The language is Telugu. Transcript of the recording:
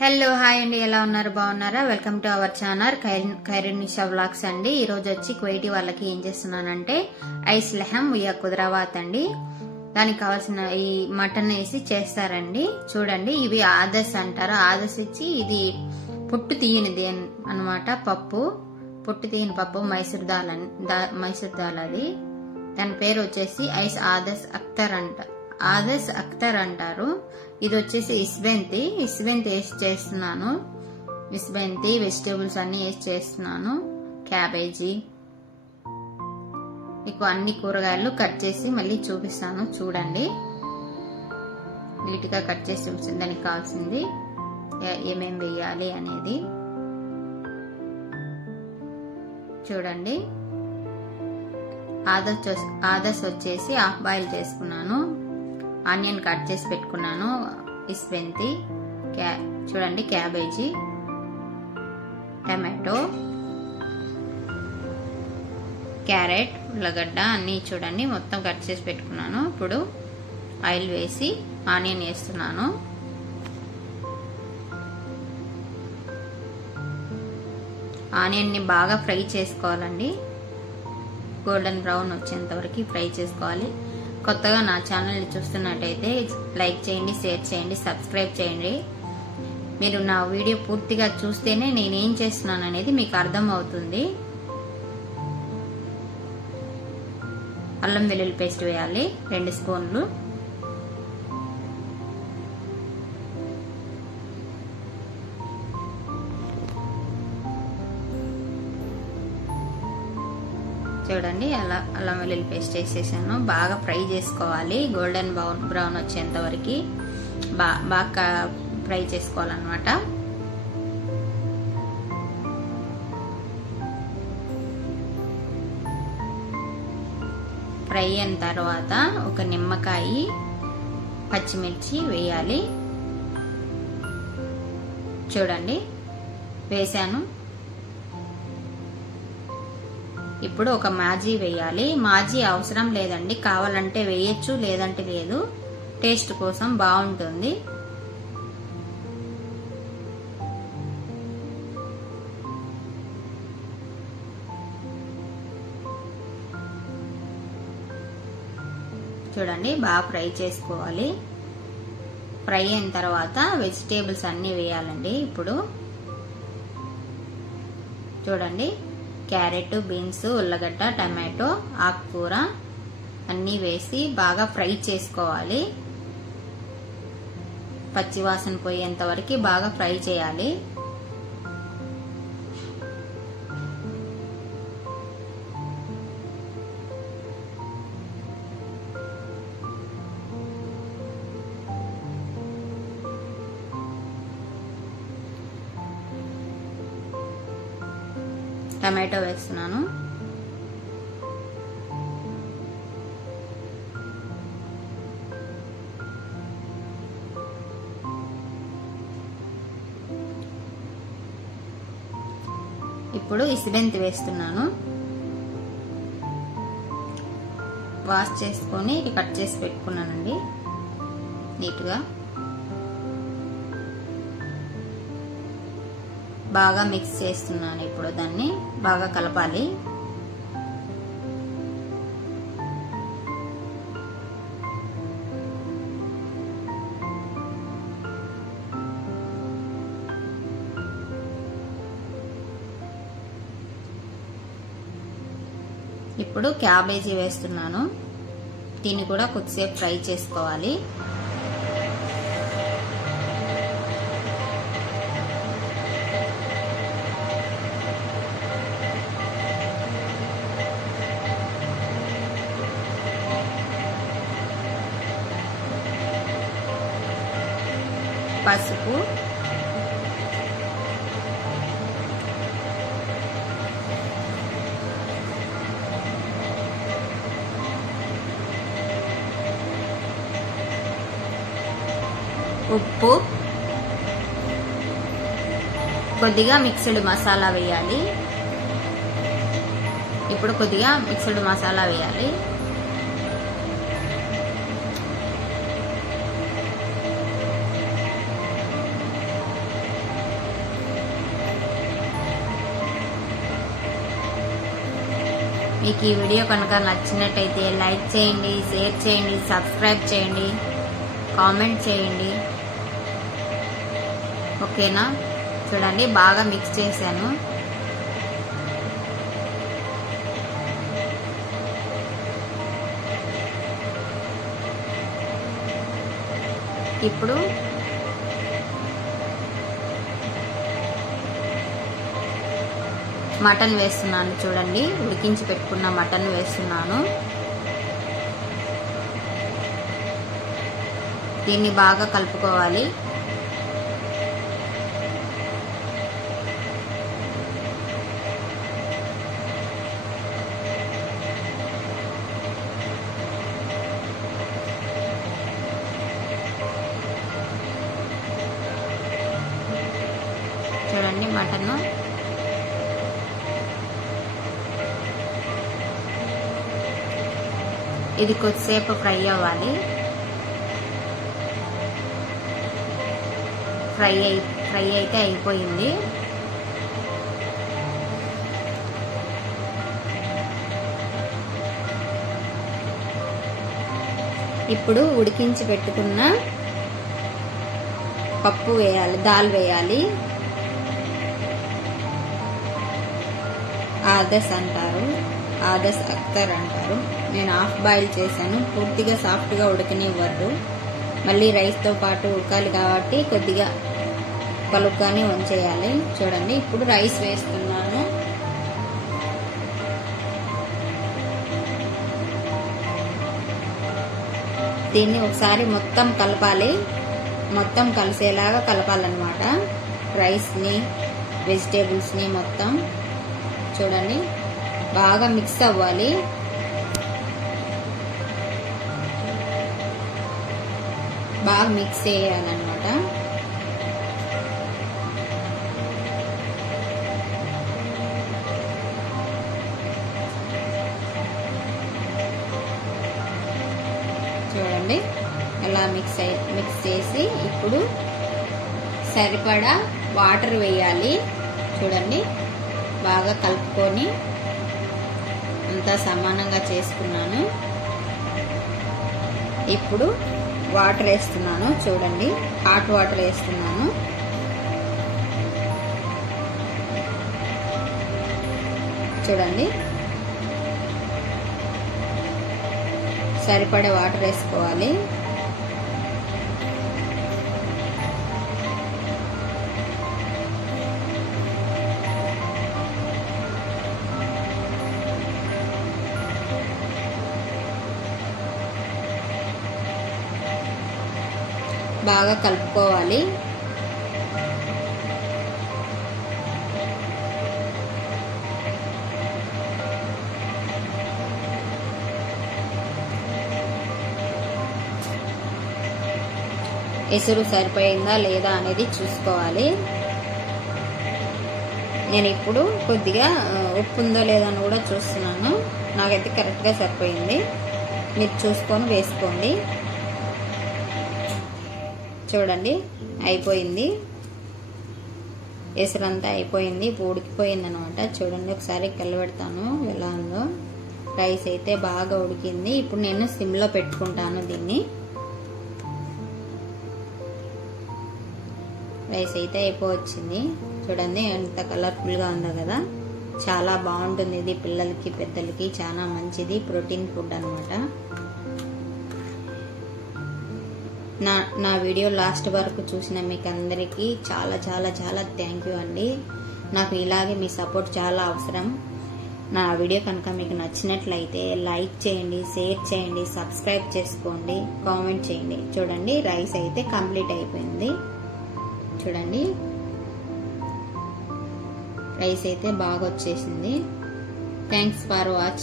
హలో హాయ్ అండి, ఎలా ఉన్నారు? బాగున్నారా? Welcome to our channel Khairunisha vlogs అండి. ఈ రోజు వచ్చి కువైటీ వాళ్ళకి ఏం చేస్తున్నానంటే ఐస్ లెహం యా కుదరవాత్ అండి. దానికి కావాల్సిన ఈ మటన్ వేసి చేస్తారండి. చూడండి, ఇవి ఆదస్ అంటారు. ఆదస్ ఇచ్చి ఇది పొట్టు తీయనిది అన్నమాట. పొట్టు తీయని పప్పు మైసూర్ దాల్ అది. దాని పేరు వచ్చేసి ఐస్ ఆదస్ అఖ్తర్ అంటారు. ఇది వచ్చేసి ఇస్బెంతి వేసి చేస్తున్నాను. ఇస్బెంతి వెజిటేబుల్స్ అన్ని వేసి చేస్తున్నాను. క్యాబేజీ, మీకు అన్ని కూరగాయలు కట్ చేసి మళ్ళీ చూపిస్తాను. చూడండి, నీట్ గా కట్ చేసి చూపిస్తుంది. దానికి కావాల్సింది ఏమేం వేయాలి అనేది చూడండి. ఆదర్స్ వచ్చేసి హాఫ్ బాయిల్ చేసుకున్నాను. ఆనియన్ కట్ చేసి పెట్టుకున్నాను. ఇస్బెంతి, చూడండి, క్యాబేజీ, టమాటో, క్యారెట్, ఉల్లగడ్డ అన్ని చూడండి మొత్తం కట్ చేసి పెట్టుకున్నాను. ఇప్పుడు ఆయిల్ వేసి ఆనియన్ వేస్తున్నాను. ఆనియన్ ని బాగా ఫ్రై చేసుకోవాలండి. గోల్డెన్ బ్రౌన్ వచ్చేంత వరకు ఫ్రై చేసుకోవాలి. కొత్తగా నా ఛానల్ చూస్తున్నట్టయితే లైక్ చేయండి, షేర్ చేయండి, సబ్స్క్రైబ్ చేయండి. మీరు నా వీడియో పూర్తిగా చూస్తేనే నేనేం చేస్తున్నాను అనేది మీకు అర్థం అవుతుంది. అల్లం వెల్లుల్లి పేస్ట్ వేయాలి 2 స్పూన్లు. చూడండి, అల్లం వెల్లుల్లి పేస్ట్ వేసేసాను. బాగా ఫ్రై చేసుకోవాలి. గోల్డెన్ బ్రౌన్ వచ్చేంత వరకు బాగా ఫ్రై చేసుకోవాలన్నమాట. ఫ్రై అయిన తర్వాత ఒక నిమ్మకాయ, పచ్చిమిర్చి వేయాలి. చూడండి, వేసాను. ఇప్పుడు ఒక మాజీ వేయాలి. మాజీ అవసరం లేదండి, కావాలంటే వేయచ్చు, లేదంటే లేదు. టేస్ట్ కోసం బాగుంటుంది. చూడండి, బాగా ఫ్రై చేసుకోవాలి. ఫ్రై అయిన తర్వాత వెజిటేబుల్స్ అన్ని వేయాలండి. ఇప్పుడు చూడండి, క్యారెట్, బీన్స్, ఉల్లగడ్డ, టమాటో, ఆకుకూర అన్నీ వేసి బాగా ఫ్రై చేసుకోవాలి. పచ్చివాసన పోయేంత వరకు బాగా ఫ్రై చేయాలి. టమాటో వేస్తున్నాను. ఇప్పుడు ఇస్బెంతి వేస్తున్నాను. వాష్ చేసుకొని కట్ చేసి పెట్టుకున్నానండి నీట్గా. బాగా మిక్స్ చేస్తున్నాను. ఇప్పుడు దాన్ని బాగా కలపాలి. ఇప్పుడు క్యాబేజీ వేస్తున్నాను. దీన్ని కూడా కొద్దిసేపు ఫ్రై చేసుకోవాలి. పసుపు, ఉప్పు, కొద్దిగా మిక్స్డ్ మసాలా వేయాలి. ఇప్పుడు కొద్దిగా మిక్స్డ్ మసాలా వేయాలి. మీకు ఈ వీడియో కనుక నచ్చినట్టయితే లైక్ చేయండి, షేర్ చేయండి, సబ్స్క్రైబ్ చేయండి, కామెంట్ చేయండి. ఓకేనా? చూడండి బాగా మిక్స్ చేశాను. ఇప్పుడు మటన్ వేస్తున్నాను. చూడండి ఉడికించి పెట్టుకున్న మటన్ వేస్తున్నాను. దీన్ని బాగా కలుపుకోవాలి. చూడండి మటన్ ఇది కొద్దిసేపు ఫ్రై అవ్వాలి. ఫ్రై అయితే అయిపోయింది. ఇప్పుడు ఉడికించి పెట్టుకున్న పప్పు వేయాలి, దాల్ వేయాలి. ఆదస్ అంటారు, ఆదస్ అఖ్తర్ అంటారు. నేను హాఫ్ బాయిల్ చేశాను. పూర్తిగా సాఫ్ట్ గా ఉడకనివ్వద్దు, మళ్ళీ రైస్ తో పాటు ఉడకాలి కాబట్టి కొద్దిగా పలుగ్గానే ఉంచేయాలి. చూడండి ఇప్పుడు రైస్ వేస్తున్నాను. దీన్ని ఒకసారి మొత్తం కలపాలి, మొత్తం కలిసేలాగా కలపాలన్నమాట. రైస్ ని, వెజిటేబుల్స్ ని మొత్తం చూడండి బాగా మిక్స్ అవ్వాలి. బాగా మిక్స్ చేయాలన్నమాట. చూడండి ఇలా మిక్స్ చేసి ఇప్పుడు సరిపడా వాటర్ వేయాలి. చూడండి బాగా కలుపుకొని అంతా సమానంగా చేసుకున్నాను. ఇప్పుడు వాటర్ వేస్తున్నాను. చూడండి హాట్ వాటర్ వేస్తున్నాను. చూడండి సరిపడే వాటర్ వేసుకోవాలి. బాగా కలుపుకోవాలి. ఎసురు సరిపోయిందా లేదా అనేది చూసుకోవాలి. నేను ఇప్పుడు కొద్దిగా ఉప్పు ఉందో లేదో అని కూడా చూస్తున్నాను. నాకైతే కరెక్ట్ గా సరిపోయింది. మీరు చూసుకొని వేసుకోండి. చూడండి అయిపోయింది, ఎసరంతా అయిపోయింది, ఉడికిపోయింది అనమాట. చూడండి ఒకసారి కలబెడతాను ఎలా ఉందో. రైస్ అయితే బాగా ఉడికింది. ఇప్పుడు నేను సిమ్ లో పెట్టుకుంటాను దీన్ని. రైస్ అయితే అయిపోవచ్చింది. చూడండి ఎంత కలర్ఫుల్ గా ఉందో కదా. చాలా బాగుంటుంది ఇది, పిల్లలకి పెద్దలకి చాలా మంచిది, ప్రోటీన్ ఫుడ్ అనమాట. నా వీడియో లాస్ట్ వరకు చూసిన మీకు అందరికీ చాలా చాలా చాలా థ్యాంక్ యూ అండి. నాకు ఇలాగే మీ సపోర్ట్ చాలా అవసరం. నా వీడియో కనుక మీకు నచ్చినట్లయితే లైక్ చేయండి, షేర్ చేయండి, సబ్స్క్రైబ్ చేసుకోండి, కామెంట్ చేయండి. చూడండి రైస్ అయితే కంప్లీట్ అయిపోయింది. చూడండి రైస్ అయితే బాగా వచ్చేసింది. Thanks for watching.